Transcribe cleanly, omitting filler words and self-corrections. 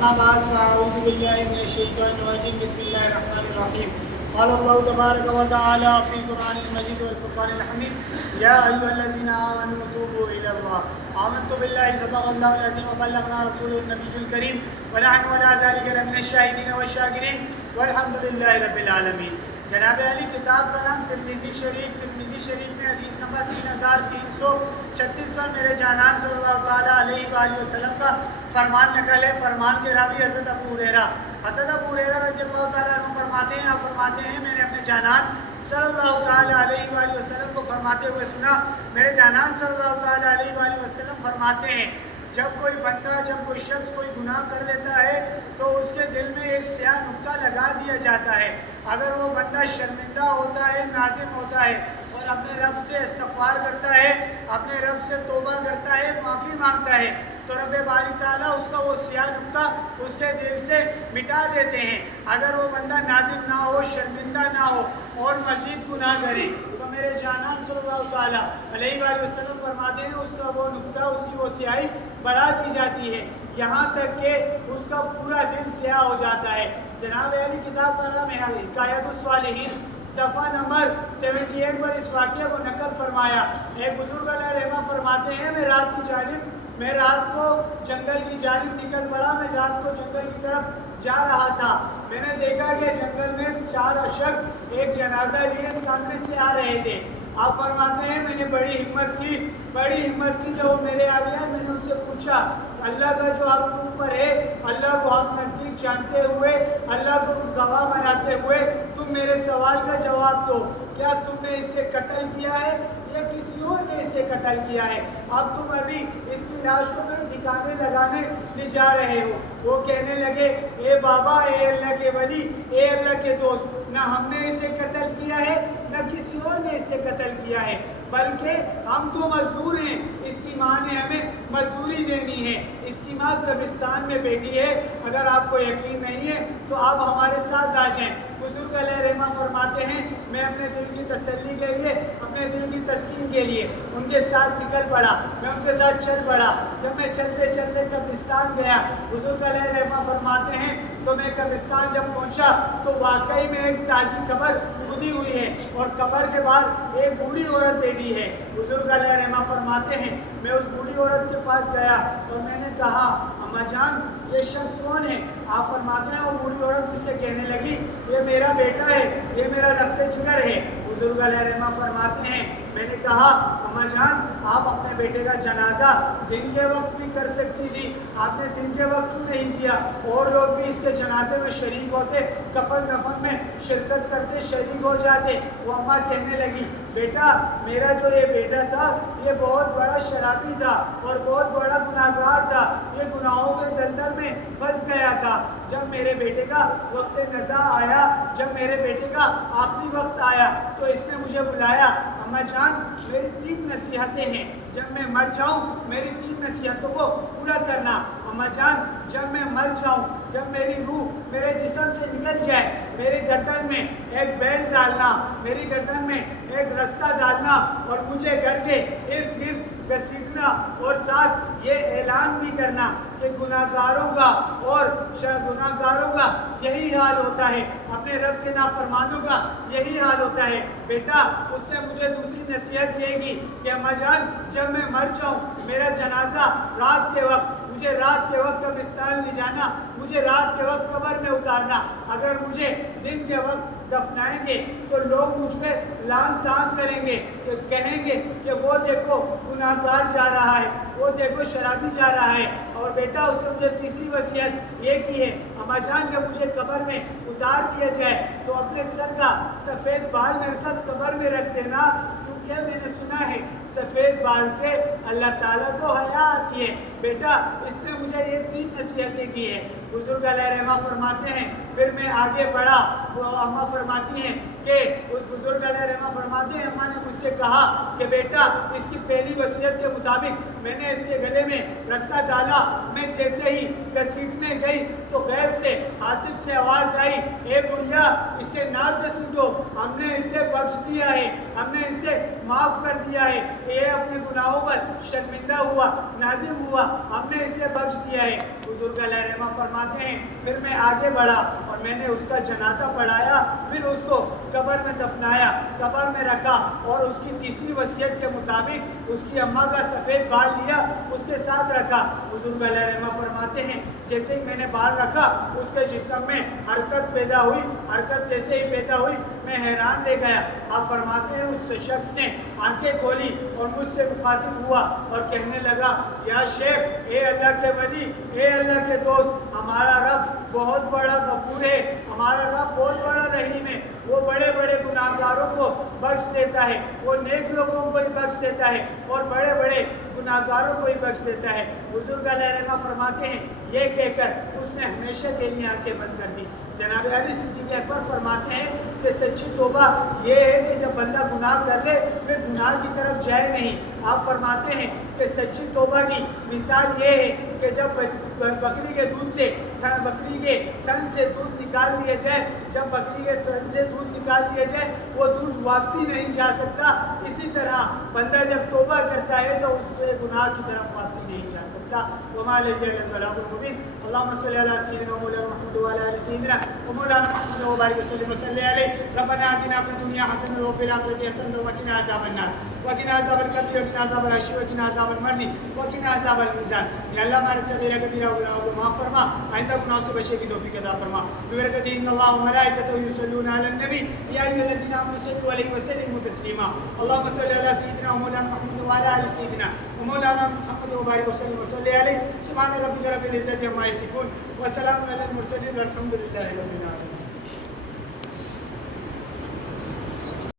أما بعد فأعوذ بالله من الشيطان الرجيم بسم الله الرحمن الرحيم قال الله تبارك وتعالى في القرآن المجيد والفرقان الحميد يا أيها الذين آمنوا توبوا إلى الله آمنت بالله صدق الله العظيم وبلغنا رسوله النبي الكريم ونحن على ذلك لمن الشاهدين والشاكرين والحمد لله رب العالمين. جناب علی کتاب کا نام ترمذی شریف میں حدیث نمبر 3336 پر میرے جانان صلی اللہ تعالیٰ علیہ وآلہ وسلم کا فرمان نقل ہے. فرمان کے راوی حضرت ابو ہریرہ رضی اللہ تعالیٰ عنہ فرماتے ہیں میں نے اپنے جانان صلی اللہ تعالیٰ علیہ وآلہ وسلم کو فرماتے ہوئے سنا. میرے جانان صلی اللہ تعالیٰ علیہ وآلہ وسلم فرماتے ہیں جب کوئی شخص کوئی گناہ کر لیتا ہے تو اس کے دل میں ایک سیاہ نقطہ لگا دیا جاتا ہے. اگر وہ بندہ شرمندہ ہوتا ہے، نادم ہوتا ہے اور اپنے رب سے استغفار کرتا ہے، اپنے رب سے توبہ کرتا ہے، معافی مانگتا ہے تو رب باری تعالیٰ اس کا وہ سیاہ نقطہ اس کے دل سے مٹا دیتے ہیں. اگر وہ بندہ نادم نہ ہو، شرمندہ نہ ہو اور مزید گناہ کرے تو میرے جانان صلی اللہ تعالیٰ علیہ وآلہ وسلم فرماتے ہیں اس کا وہ نقطہ، اس کی وہ سیاہی بڑھا دی جاتی ہے یہاں تک کہ اس کا پورا دل سیاہ ہو جاتا ہے. جناب علی کتاب کا نام ہے حکایت الصالحین، صفحہ نمبر 78 پر اس واقعہ کو نقل فرمایا. ایک بزرگ علیہ رحمہ فرماتے ہیں میں رات کو جنگل کی جانب نکل پڑا. میں رات کو جنگل کی طرف جا رہا تھا. میں نے دیکھا کہ جنگل میں 4 شخص ایک جنازہ لیے سامنے سے آ رہے تھے. آپ فرماتے ہیں میں نے بڑی ہمت کی جب وہ میرے آ گیا. میں نے ان سے پوچھا اللہ کا جو حق تم پر ہے، اللہ کو حق نزدیک جانتے ہوئے، اللہ کو گواہ بناتے ہوئے تم میرے سوال کا جواب دو، کیا تم نے اسے قتل کیا ہے یا کسی اور نے اسے قتل کیا ہے؟ اب تم ابھی اس کی لاش کو میرے ٹھکانے لگانے لے جا رہے ہو. وہ کہنے لگے اے بابا، اے اللہ کے ولی، اے اللہ کے دوست، نہ ہم نے اسے قتل کیا ہے نہ کسی اور نے اسے قتل کیا ہے، بلکہ ہم تو مزدور ہیں. اس کی ماں نے ہمیں مزدوری دینی ہے. اس کی ماں قبرستان میں بیٹھی ہے. اگر آپ کو یقین نہیں ہے تو آپ ہمارے ساتھ آ جائیں. بزرگ علیہ رحمہ فرماتے ہیں میں اپنے دل کی تسلی کے لیے، اپنے دل کی تسکین کے لیے ان کے ساتھ نکل پڑا. میں ان کے ساتھ چل پڑا. جب میں چلتے چلتے قبرستان گیا، بزرگ علیہ رحمہ فرماتے ہیں تو میں قبرستان جب پہنچا تو واقعی میں ایک تازی قبر کھدی ہوئی ہے اور قبر کے باہر ایک بوڑھی عورت بیٹھی ہے. بزرگ علیہ رحمہ فرماتے ہیں میں اس بوڑھی عورت کے پاس گیا اور میں نے کہا اما جان یہ شخص کون ہے؟ آپ فرماتے ہیں وہ بوڑھی عورت مجھ سے کہنے لگی یہ میرا بیٹا ہے، یہ میرا رخت جگر ہے. بزرگ علیہ رحمہ فرماتے ہیں میں نے کہا اما جان آپ اپنے بیٹے کا جنازہ دن کے وقت بھی کر سکتی تھی، آپ نے دن کے وقت کیوں نہیں کیا؟ اور لوگ بھی اس کے جنازے میں شریک ہوتے، کفن میں شرکت کرتے، شریک ہو جاتے. وہ اماں کہنے لگی بیٹا میرا جو یہ بیٹا تھا یہ بہت بڑا شرابی تھا اور بہت بڑا گناہ گار تھا، یہ گناہوں کے دلدل میں پھنس گیا تھا. جب میرے بیٹے کا وقت نزاع آیا، جب میرے بیٹے کا آخری وقت آیا تو اس نے مجھے بلایا اما جان میری 3 نصیحتیں ہیں، جب میں مر جاؤں میری 3 نصیحتوں کو پورا کرنا. اما جان جب میں مر جاؤں، جب میری روح میرے جسم سے نکل جائے، میرے گردن میں ایک بیلٹ ڈالنا، میری گردن میں ایک رسہ ڈالنا اور مجھے گھر کے ارد گرد گھسیٹنا اور ساتھ یہ اعلان بھی کرنا کہ گناہ گاروں کا یہی حال ہوتا ہے، اپنے رب کے نافرمانوں کا یہی حال ہوتا ہے. بیٹا اس نے مجھے دوسری نصیحت یہ کی کہ اما جان جب میں مر جاؤں میرا جنازہ مجھے رات کے وقت قبرستان لے جانا، مجھے رات کے وقت قبر میں اتارنا. اگر مجھے دن کے وقت دفنائیں گے تو لوگ مجھ پہ لعن طعن کریں گے، کہ کہیں گے کہ وہ دیکھو گناہ گار جا رہا ہے، وہ دیکھو شرابی جا رہا ہے. اور بیٹا اس نے مجھے تیسری وصیت یہ کی ہے اما جان جب مجھے قبر میں اتار دیا جائے تو اپنے سر کا سفید بال میرے ساتھ قبر میں رکھ دینا، کیونکہ میں نے سنا ہے سفید بال سے اللہ تعالیٰ کو حیا آتی ہے. بیٹا اس نے مجھے یہ 3 نصیحتیں کی ہیں. بزرگ علیہ رحمہ فرماتے ہیں پھر میں آگے بڑھا. وہ اماں فرماتی ہیں کہ اس بزرگ علیہ رحمہ فرماتے ہیں اماں نے مجھ سے کہا کہ بیٹا اس کی پہلی وصیت کے مطابق میں نے اس کے گلے میں رسہ ڈالا. میں جیسے ہی گھسیٹنے گئی تو غیب سے حاطب سے آواز آئی اے بڑھیا اسے نہ گھسیٹو، ہم نے اسے بخش دیا ہے، ہم نے اسے معاف کر دیا ہے، یہ اپنے گناہوں پر شرمندہ ہوا، نادم ہوا، ہم نے اسے بخش دیا ہے. بزرگ علیہ رحمہ فرماتے ہیں پھر میں آگے بڑھا اور میں نے اس کا جنازہ پڑھایا، پھر اس کو قبر میں دفنایا، قبر میں رکھا اور اس کی تیسری وصیت کے مطابق اس کی اماں کا سفید بال لیا، اس کے ساتھ رکھا۔ بزرگ علیہ رحمہ فرماتے ہیں جیسے ہی میں نے بال رکھا اس کے جسم میں حرکت پیدا ہوئی، حرکت جیسے ہی پیدا ہوئی میں حیران رہ گیا۔ آپ فرماتے ہیں اس شخص نے آنکھیں کھولی اور مجھ سے مخاطب ہوا اور کہنے لگا یا شیخ، اے اللہ کے ولی، اے اللہ کے دوست، ہمارا رب بہت بڑا غفور ہے، ہمارا رب بہت بڑا رحیم ہے، وہ بڑے بڑے گناہ گاروں کو بخش دیتا ہے، وہ نیک لوگوں کو ہی بخش دیتا ہے اور بڑے بڑے گناہ گاروں کو ہی بخش دیتا ہے۔ بزرگ علیہ رحمہ فرماتے ہیں یہ کہہ کر اس نے ہمیشہ کے لیے آنکھیں بند کر دی۔ جناب علی صدیق اکبر فرماتے ہیں کہ سچی توبہ یہ ہے کہ جب بندہ گناہ کر لے پھر گناہ کی طرف جائے نہیں۔ آپ فرماتے ہیں کہ سچی توبہ کی مثال یہ ہے کہ جب بکری کے دودھ سے بکری کے تھن سے دودھ نکال دیا جائے، جب بکری کے تھن سے دودھ نکال دیا جائے وہ دودھ واپسی نہیں جا سکتا، اسی طرح بندہ جب توبہ کرتا ہے تو اس سے گناہ کی طرف واپسی نہیں جا سکتا۔ وما علیہ البلاغ المبین۔ اللهم صل على سيدنا ومولانا محمد وعلى ال سيدنا ومولانا محمد وبارك وسلم وصل عليه۔ ربنا آتنا في الدنيا حسنة وفي الآخرة حسنة وقنا عذاب النار، وقنا عذاب القبر، وقنا عذاب الحشر، وقنا عذاب المرض، وقنا عذاب الميزان۔ یا اللہ ہمارے صغیرہ کبیرہ گناہوں کو معاف فرما، آئندہ گناہوں سے بچنے کی توفیق عطا فرما۔ ببرکتہ ان اللہ وملائکتہ یصلون علی النبی یا ایھا الذین آمنوا صلوا علیہ وسلموا تسلیما۔ اللهم صل على سيدنا ومولانا محمد وعلى ال سيدنا ومولانا محمد وبارك وسلم وصل عليه۔ سبحان ربك رب العزة عما يصفون وسلام على المرسلين والحمد لله رب العالمين۔